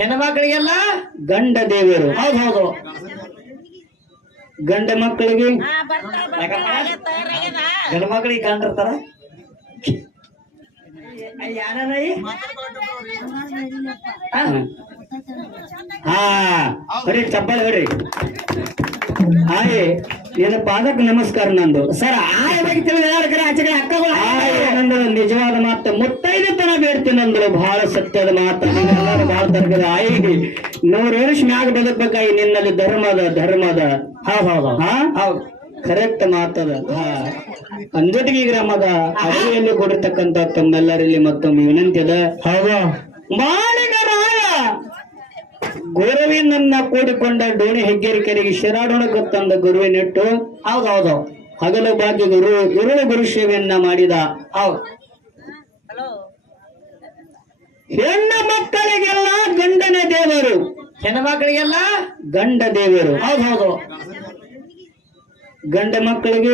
ಹೆಣ್ಮಕ್ಳಿಗೆಲ್ಲ ಗಂಡ ದೇವರು. ಹೌದು ಹೌದು. ಗಂಡ ಮಕ್ಕಳಿಗೆ ಗಂಡ ಮಕ್ಕಳಿಗೆ ಕಂಡಿರ್ತಾರ ಯಾರಿ ಹಾ. ಹೊರಿ ಆಯ್ ಹೊರಿ ಹಾಯ್ ನಿನ್ನ ಪಾದಕ್ಕೆ ನಮಸ್ಕಾರ ನಂದು. ಸರ್ ಆಯ ಬಗ್ಗೆ ತಿಳಿದ ಯಾರ ಆಚೆ ಕಡೆ ಅಕ್ಕಗಳು ನಿಜವಾದ ಮಾತು ಮುತ್ತೈದೆ ತನ ಬೇಡ್ತೀನಿ ಅಂದ್ರು ಬಹಳ ಸತ್ಯದ ಮಾತು. ಎಲ್ಲರೂ ಬಹಳ ತರ್ಗದ ಆಯಿಗೆ ನೂರು ವರ್ಷ ಮ್ಯಾಗ ಬದುಕ್ಬೇಕಾಗಿ ನಿನ್ನಲ್ಲಿ ಧರ್ಮದ ಧರ್ಮದ. ಹೌದು. ಕರೆಕ್ಟ್ ಮಾತದ. ಅಂಜಟಗಿ ಗ್ರಾಮದ ಅಡಿಯಲ್ಲಿ ಕೊಡಿರ್ತಕ್ಕಂತ ತಮ್ಮೆಲ್ಲರಲ್ಲಿ ಮತ್ತೊಮ್ಮೆ ವಿನಂತಿ ಅದ ಹೌದು ಮಾಳಿಗರಾಯ ಗುರುವಿನನ್ನ ಕೂಡಿಕೊಂಡ ಡೋಣಿ ಹೆಗ್ಗೇರಿ ಕೆರೆಗೆ ಶಿರಾಡೋಣಕ್ಕೆ ತಂದ ಗುರುವಿನಿಟ್ಟು ಹೌದು ಹೌದು. ಹಗಲು ಭಾಗ್ಯ ಗುರು ಗುರುಳ ಗುರು ಸೇವೆಯನ್ನ ಮಾಡಿದ. ಹೌದು. ಹೆಣ್ಣು ಮಕ್ಕಳಿಗೆಲ್ಲ ಗಂಡನ ದೇವರು. ಹೆಣ್ಮಕ್ಳಿಗೆಲ್ಲ ಗಂಡ ದೇವರು. ಹೌದು ಹೌದು. ಗಂಡ ಮಕ್ಕಳಿಗೆ?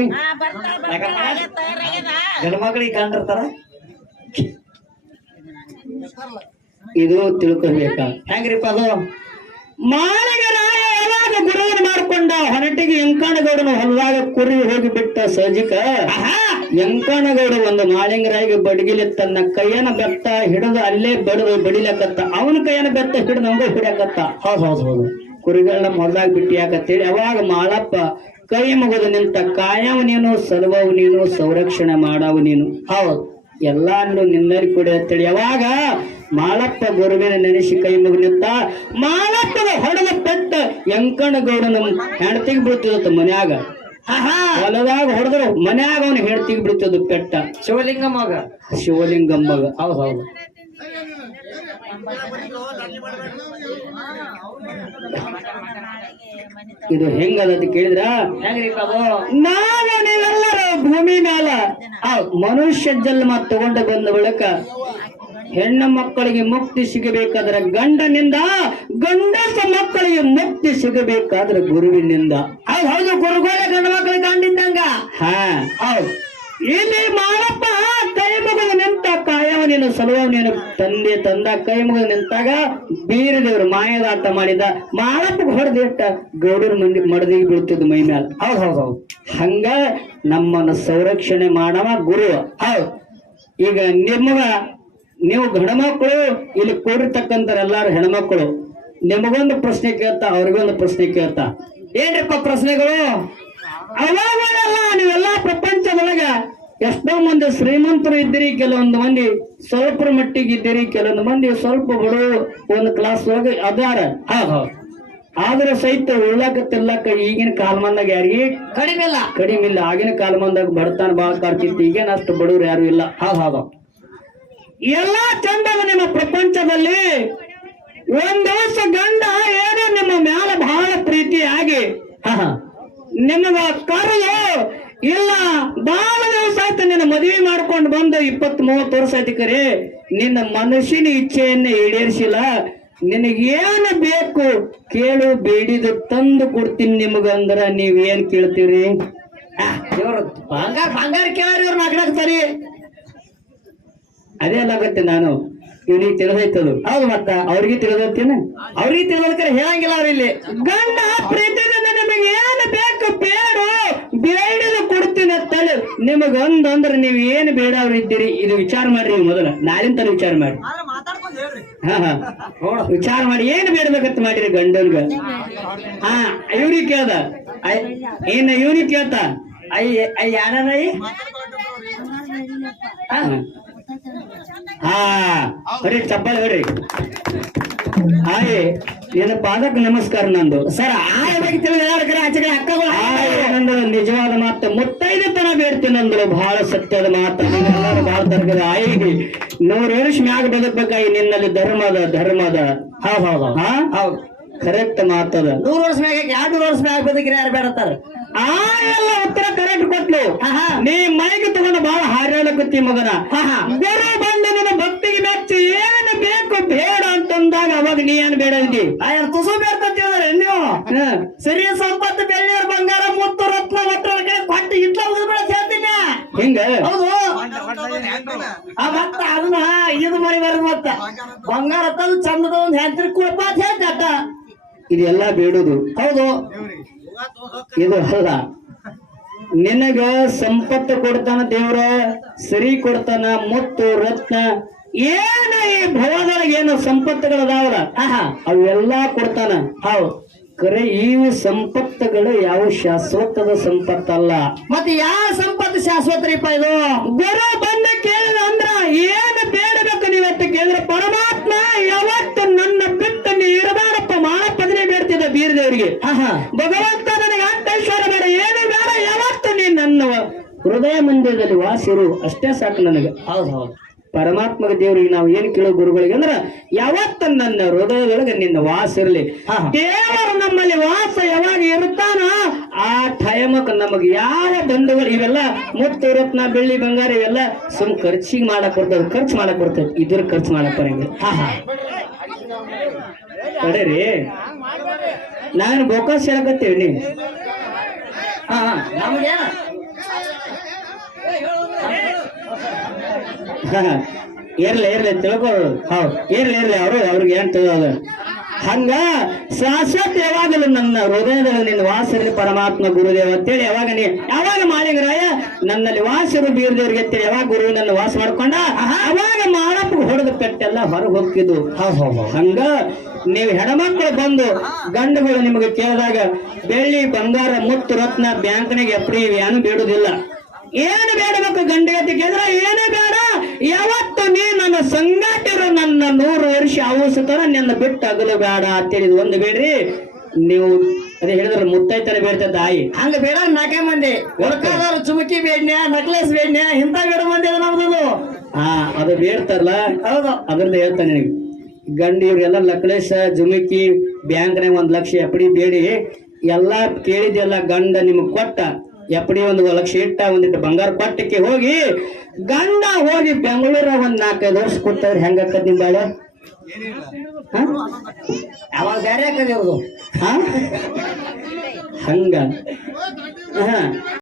ಗಂಡ ಮಕ್ಕಳಿಗೆ ಕಂಡಿರ್ತಾರ ಇದು ತಿಳ್ಕೊಬೇಕ ಹೆಂಗ್ರಿಪ್ಪ ಅದು? ಮಾಳಿಗರಾಯ ಮಾರ್ಕೊಂಡ ಮಾಡ್ಕೊಂಡ ಹೊನಟಿಗೆ ಎಂಕಣಗೌಡನ ಹೊಲದಾಗ ಕುರಿ ಹೋಗಿ ಬಿಟ್ಟ ಸಜಿಕ ಯಂಕಣಗೌಡ ಒಂದು ಮಾಳಿಂಗರಾಯಿಗೆ ಬಡಗಿಲಿ ತನ್ನ ಕೈಯನ ಬೆತ್ತ ಹಿಡಿದು ಅಲ್ಲೇ ಬಡದು ಬಡಿಲಕತ್ತ. ಅವನ ಕೈಯನ ಬೆತ್ತ ಹಿಡಿದು ಅವಂಗ ಹಿಡಿಯಕತ್ತ. ಹೌದು ಹೌದು ಹೌದು ಕುರಿಗಳನ್ನ ಹೊಲದಾಗ ಬಿಟ್ಟು ಯಾವಾಗ ಅವಾಗ ಮಾಳಪ್ಪ ಕೈ ಮುಗಿದು ನಿಂತ ಕಾಯವ ನೀನು ಸಲುವವು ನೀನು ಸಂರಕ್ಷಣೆ ಮಾಡವು ನೀನು. ಹೌದು. ಎಲ್ಲಾನು ನಿನ್ನಲ್ಲಿ ಕೊಡಿ ಅಂತೇಳಿ. ಯಾವಾಗ ಮಾಳಪ್ಪ ಗುರುವಿನ ನೆನೆಸಿ ಕೈ ಮುಗಿ ನಿಂತ ಮಾಳಪ್ಪನ ಹೊಡೆದ ಪೆಟ್ಟ ಎಂಕಣ್ಣಗೌಡನ ಹೆಣ್ತಿಗೆ ಬೀಳ್ತಿದತ್ತ ಮನ್ಯಾಗ. ಹೊಲದಾಗ ಹೊಡೆದ್ರು ಮನ್ಯಾಗ ಅವನ ಹೆಣ್ತಿಗೆ ಬಿಡ್ತದ ಪೆಟ್ಟ. ಶಿವಲಿಂಗ ಮಗ. ಶಿವಲಿಂಗಮ್ಮಗ ಹೌದು ಹೌದು. ಇದು ಹೆಂಗದ ಕೇಳಿದ್ರ? ನಾನು ನೀವೆಲ್ಲರೂ ಭೂಮಿ ಮ್ಯಾಲ ಆ ಮನುಷ್ಯ ಜನ್ಮ ತಗೊಂಡು ಬಂದ ಬಳಿಕ ಹೆಣ್ಣು ಮಕ್ಕಳಿಗೆ ಮುಕ್ತಿ ಸಿಗಬೇಕಾದ್ರೆ ಗಂಡನಿಂದ ಗಂಡಸ ಮಕ್ಕಳಿಗೆ ಮುಕ್ತಿ ಸಿಗಬೇಕಾದ್ರೆ ಗುರುವಿನಿಂದ. ಹೌದು ಹೌದು ಗುರುಗಳ ಗಂಡ ಮಕ್ಕಳಿಗೆ ಕಂಡಿದ್ದಂಗ ಹಾ. ಹೌದು. ಇಲ್ಲಿ ಮಾರಪ್ಪ ಕೈ ಮುಗಿದು ನಿಂತ ಕಾಯವ ನೀನು ಸಲುವ ನೀನು ತಂದೆ ತಂದ ಕೈ ಮುಗಿದು ನಿಂತಾಗ ಬೀರದೇವ್ರು ಮಾಯದಾಟ ಮಾಡಿದ ಮಾರಪ್ಪ ಹೊಡೆದಿಟ್ಟ ಗೌಡರ ಮಂದಿ ಮಡದಿಗೆ ಬೀಳ್ತಿದ್ದು ಮೈ ಮ್ಯಾಲ. ಹೌದು ಹೌದು ಹೌದು. ಹಂಗ ನಮ್ಮನ್ನು ಸಂರಕ್ಷಣೆ ಮಾಡವ ಗುರು. ಹೌದು. ಈಗ ನಿಮಗ ನೀವು ಗಂಡ್ಮಕ್ಳು ಇಲ್ಲಿ ಕೂಡಿರ್ತಕ್ಕಂಥ ಎಲ್ಲಾರು ಹೆಣ್ಮಕ್ಳು ನಿಮಗೊಂದು ಪ್ರಶ್ನೆ ಕೇಳ್ತಾ ಅವ್ರಿಗೊಂದು ಪ್ರಶ್ನೆ ಕೇಳ್ತಾ. ಏನ್ರಿಪ್ಪ ಪ್ರಶ್ನೆಗಳು? ಅವಾಗಲ್ಲ ನೀವೆಲ್ಲ ಪ್ರಪಂಚದೊಳಗ ಎಷ್ಟೋ ಮಂದಿ ಶ್ರೀಮಂತರು ಇದ್ದೀರಿ ಕೆಲವೊಂದು ಮಂದಿ ಸ್ವಲ್ಪ ಮಟ್ಟಿಗೆ ಇದ್ದೀರಿ ಕೆಲವೊಂದು ಮಂದಿ ಸ್ವಲ್ಪ ಬಡವರು ಒಂದು ಕ್ಲಾಸ್ ಒಳಗೆ ಅದಾರ. ಆದ್ರೆ ಸಹಿತ ಉಳ್ಳಾಕ ತಿಲ್ಲಕ ಈಗಿನ ಕಾಲಮಾನದಾಗ ಯಾರಿಗೆ ಕಡಿಮೆ ಇಲ್ಲ. ಕಡಿಮೆ ಇಲ್ಲ. ಆಗಿನ ಕಾಲಮಾನದಾಗ ಬಡತನ ಬಾಳ ಕಾರ್ತಿತ್ತು ಈಗೇನ ಅಷ್ಟು ಬಡವ್ರು ಯಾರು ಇಲ್ಲ. ಹಾ ಹೌದು ಎಲ್ಲಾ ಚಂದವ ನಿಮ್ಮ ಪ್ರಪಂಚದಲ್ಲಿ ಒಂದ್ ವರ್ಷ ಗಂಡ ಏನೋ ನಿಮ್ಮ ಮ್ಯಾಲ ಬಹಳ ಪ್ರೀತಿಯಾಗಿ ನಿಮಗ ಹಾ ನಿನಗ ಕರೆಯೋ ಇಲ್ಲ, ಬಹಳ ದಿವಸ ಆಯ್ತು ನಿನ್ನ ಮದುವೆ ಮಾಡ್ಕೊಂಡು ಬಂದು ಇಪ್ಪತ್ ಮೂವತ್ತು ವರ್ಷ ಆಯ್ತು ಕರೆ, ನಿನ್ನ ಮನಸ್ಸಿನ ಇಚ್ಛೆಯನ್ನ ಈಡೇರಿಸಿಲ್ಲ. ನಿನಗೇನು ಬೇಕು ಕೇಳು ಬೇಡಿದು ತಂದು ಕೊಡ್ತೀನಿ ನಿಮಗಂದ್ರ ನೀವ್ ಏನ್ ಕೇಳ್ತೀರಿ? ಬಂಗಾರ ಬಂಗಾರ ಕೇಳ್ರಿ ಇವ್ರು ನಗ್ನಾಗ್ತಾರಿ ಅದೇ ಅಲ್ಲಾಗತ್ತೆ ನಾನು. ಇವನಿಗೆ ತಿಳಿದೈತದು ಹೌದು ಮತ್ತ ಅವ್ರಿಗೆ ತಿಳಿದೈತೇನ ಅವ್ರಿಗೆ ತಿಳಿದ್ರೆ ಹೇಳಂಗಿಲ್ಲ ಹೇಂಗಿಲ್ಲ ಇಲ್ಲಿ. ಗಂಡ ಪ್ರೀತಿಯಿಂದ ನಿಮಗೆ ಏನು ಬೇಕು ಬೇಡ ಬೇಡಿದ ಕೊಡ್ತೀನಿ ಅಂತೇಳಿ ನಿಮಗ ಅಂದ್ರ ನೀವ್ ಏನು ಬೇಡ ಅವ್ರು ಇದ್ದೀರಿ ಇದು ವಿಚಾರ ಮಾಡ್ರಿ ಮೊದಲ. ನಾಳಿನ ತರ ವಿಚಾರ ಮಾಡಿ ಹಾ ಹಾ. ನೋಡು. ವಿಚಾರ ಮಾಡಿ ಏನು ಬೇಡಬೇಕತ್ ಮಾಡಿರಿ ಗಂಡನ್ಗ? ಹಾ ಇವ್ರಿಗೆ ಕೇಳ್ದ. ಏನ ಇವ್ರಿಗೆ ಕೇಳ್ತ ಅಯ್ಯ ಅಯ್ಯ ಯಾನೈ ಹಾ ಚಪ್ಪಲ್ ಹೊರಿ ಹೊರಿ ಹಾಯ್ ನಿನ್ನ ಪಾದಕ್ಕೆ ನಮಸ್ಕಾರ ನಂದು. ಸರ್ ಆಯ್ತು ಬಗ್ಗೆ ತಿಳಿದ ಯಾರ ಆಚೆ ಕಡೆ ಅಕ್ಕಗಳು ಹಾಯ್ ನಂದು ನಿಜವಾದ ಮಾತು ಮುತ್ತೈದ ತನ ಬೇಡ್ತೀನಿ ಅಂದ್ರು ಬಹಳ ಸತ್ಯದ ಮಾತು. ಬಹಳ ತರ್ಗದ ಆಯಿಗೆ ನೂರು ವರ್ಷ ಮ್ಯಾಗ ಬದುಕಬೇಕಾಗಿ ನಿನ್ನಲ್ಲಿ ಧರ್ಮದ ಧರ್ಮದ. ಹಾ ಹೌದು ಹಾ? ಹೌದು. ಕರೆಕ್ಟ್ ಮಾತದ. ನೂರು ವರ್ಷ ಮ್ಯಾಗ ಎರಡು ವರ್ಷ ಮ್ಯಾಗ ಬದುಕಿರ ಯಾರು ಬೇಡತ್ತಾರ? ಆ ಎಲ್ಲ ಉತ್ತರ ಕರೆಂಟ್ ಕೊಟ್ಲು. ಆಹಾ. ನೀ ಮೈಗೆ ತಗೊಂಡು ಬಹಳ ಹಾರಾಡಕತ್ತಿ ಮಗನ. ಆಹಾ. ಗುರು ಬಂದು ನಿನ್ನ ಭಕ್ತಿಗೆ ಮೆಚ್ಚಿ ಏನು ಬೇಕು ಬೇಡ ಅಂತಂದಾಗ ಅವಾಗ ನೀ ಏನ್ ಬೇಡ ಅಂದಿ ಆಯ ತುಸು ಬೇಡ್ತಂತೀವ್ರಿ ನೀವು ಸರಿ ಸಿರಿ ಸಂಪತ್ತು ಬೆಳ್ಳಿ ಬಂಗಾರ ಮುತ್ತು ರತ್ನ ಒಟ್ಟರ ಕಡೆ ಕೊಟ್ಟು ಇಟ್ಲ ಹೇಳ್ತೀನಿ ಹಿಂಗ? ಹೌದು. ಮತ್ತ ಅದನ್ನ ಇದು ಮರಿ ಬರೋದು ಮತ್ತ. ಬಂಗಾರ ತಂದು ಚಂದದ ಒಂದ್ ಹೆಂತ್ರಿ ಕೊಡಪ್ಪ ಅಂತ ಹೇಳ್ತ ಇದೆಲ್ಲ ಬೇಡುದು. ಹೌದು. ಇದು ಅಲ್ಲ ನಿನಗ ಸಂಪತ್ತು ಕೊಡ್ತಾನ ದೇವ್ರ ಸರಿ ಕೊಡ್ತಾನ ಮುತ್ತು ರತ್ನ. ಏನ ಈ ಭವದೊಳಗೆ ಏನು ಸಂಪತ್ತುಗಳದಾವಲ್ಲ? ಆಹಾ ಅವೆಲ್ಲಾ ಕೊಡ್ತಾನ. ಹೌದು. ಕರೆ ಈ ಸಂಪತ್ತುಗಳು ಯಾವ ಶಾಶ್ವತದ ಸಂಪತ್ತಲ್ಲ. ಮತ್ತೆ ಯಾವ ಸಂಪತ್ತು ಶಾಶ್ವತರಿಪ್ಪ ಇದು? ಗುರು ಬಂದ ಕೇಳಿದ ಅಂದ್ರ ಏನು ಬೇಡಬೇಕು ನೀವತ್ತು ಕೇಳಿದ್ರೆ ಪರಮಾತ್ಮ ಯಾವತ್ತು ನನ್ನ ಬಿಟ್ಟು ನೀ ಇರಬಾರಪ್ಪ ಮಾಳಪ್ಪದನೇ ಬೇಡ್ತಿದ್ದ ಬೀರದೇವರಿಗೆ. ಆಹಾ. ಭಗವಂತ ನನಗೆ ಅಟ್ಟೈಶ್ವರ್ಯ ಬೇಡ ಏನು ಬೇಡ ಯಾವತ್ತು ನೀ ನನ್ನ ಹೃದಯ ಮಂದಿರದಲ್ಲಿ ವಾಸಿರು ಅಷ್ಟೇ ಸಾಕು ನನಗೆ. ಹೌದು ಹೌದು. ಪರಮಾತ್ಮ ದೇವರಿಗೆ ನಾವು ಏನ್ ಕೇಳೋ ಗುರುಗಳಿಗೆ ಅಂದ್ರ ಯಾವತ್ತ ನನ್ನ ಹೃದಯದೊಳಗೆ ನಿನ್ನ ವಾಸ ಇರಲಿ. ದೇವರು ನಮ್ಮಲ್ಲಿ ವಾಸ ಯಾವಾಗ ಇರ್ತಾನ ಆ ಟೈಮಕ್ ನಮಗೆ ಯಾವ ದಂಡಗಳು ಇವೆಲ್ಲ ಮುತ್ತು ರತ್ನ ಬೆಳ್ಳಿ ಬಂಗಾರ ಇವೆಲ್ಲ ಸುಮ್ ಖರ್ಚಿಗೆ ಮಾಡಕ್ ಬರ್ತದ ಖರ್ಚು ಮಾಡಕ್ ಬರ್ತದ. ಇದ್ರ ಖರ್ಚು ಮಾಡಕ್ ಬರಂಗಿಲ್ಲ. ಹಾ ನಾನು ಬೋಕಾಸ್ ಹೇಳಕತ್ತೇವಿ ನೀ ಹಾ ಹಾ. ನಮಗೇನ? ಇರ್ಲಿ ಇರ್ಲಿ ತಿಳ್ಕೊಳ್ಳೋದು ಹೌದು ಇರ್ಲಿ ಇರ್ಲಿ ಅವರು ಅವ್ರಿಗೆ ಏನ್ ತಿಳಿಯೋದು ಹಂಗ ಶಾಶ್ವತ ಯಾವಾಗಲೂ ನನ್ನ ಹೃದಯದಲ್ಲಿ ನಿನ್ನ ವಾಸರಲ್ಲಿ ಪರಮಾತ್ಮ ಗುರುದೇವ ಅಂತೇಳಿ ಯಾವಾಗ ನೀ ಯಾವಾಗ ಮಾಲಿಂಗರಾಯ ನನ್ನಲ್ಲಿ ವಾಸರು ಬೀರದೇವ್ರಿಗೆ ಅಂತೇಳಿ ಯಾವಾಗ ಗುರು ನನ್ನ ವಾಸ ಮಾಡ್ಕೊಂಡ? ಅವಾಗ ಮಾಡಪ್ಪ ಹೊಡೆದ ಪೆಟ್ಟೆಲ್ಲ ಹೊರಗೆ ಹೋಗ್ತಿದ್ವು? ಹೌದು. ಹಂಗ ನೀವು ಹೆಣ್ಮಕ್ಳು ಬಂದು ಗಂಡುಗಳು ನಿಮಗೆ ಕೇಳಿದಾಗ ಬೆಳ್ಳಿ ಬಂಗಾರ ಮುತ್ತು ರತ್ನ ಬ್ಯಾಂಕ್ನಾಗ ಎಫ್ಡಿ ಏನು ಬೇಡುದಿಲ್ಲ ಏನು ಬೇಡಬೇಕು ಗಂಡಗತಿ ಕೇಳಿದ್ರೆ ಏನು ಬೇಡ. ಯಾವತ್ತು ನೀ ನನ್ನ ಸಂಗಾಟಿರು ನನ್ನ ನೂರು ವರ್ಷ ಅವಸತರ ನಿನ್ನ ಬಿಟ್ಟು ಅಗಲು ಬೇಡ ಅಂತೇಳಿ ಒಂದು ಬೇಡ್ರಿ. ನೀವು ಅದೇ ಹೇಳಿದ್ರೆ ಮುತ್ತೈತನ ಬೇಡ್ತದ ತಾಯಿ ಹಂಗ ಬೇಡ ನಾಕೆ ಮಂದಿ. ಉಳ್ಕಾದವ್ರು ಚುಮಕಿ ಬೇಡ್ನ್ಯ ನಕ್ಲೆಸ್ ಬೇಡ್ನ್ಯ ಇಂಥ ಬೇಡ ಮಂದಿ ಅದು ನಮ್ದು. ಹಾ ಅದು ಬೇಡ್ತಾರಲ್ಲ ಹೌದು. ಅದನ್ನ ಹೇಳ್ತಾನೆ ನಿನಗೆ. ಗಂಡ ಇವ್ರಿಗೆಲ್ಲ ಲಕ್ಲೇಶ ಜುಮಕಿ, ಬ್ಯಾಂಕ್ನಾಗ ಒಂದು ಲಕ್ಷ ಎಪ್ಪಡಿ ಬೇಡಿ. ಎಲ್ಲಾ ಕೇಳಿದೆಲ್ಲ ಗಂಡ ನಿಮಗೆ ಕೊಟ್ಟ ಎಫಡಿ ಒಂದು ಲಕ್ಷ ಇಟ್ಟ ಒಂದಿಟ್ಟು ಬಂಗಾರ ಕೊಟ್ಟಕ್ಕೆ ಹೋಗಿ ಗಂಡ ಹೋಗಿ ಬೆಂಗಳೂರಾಗ ಒಂದು ನಾಲ್ಕೈದು ವರ್ಷ ಕೊಟ್ಟವ್ರು ಹೆಂಗಾಕತ್ ನಿಮ್ಮ? ಅವಾಗ ಬೇರೆ ಹಾಕದಿ? ಹಂಗ. ಹಾ.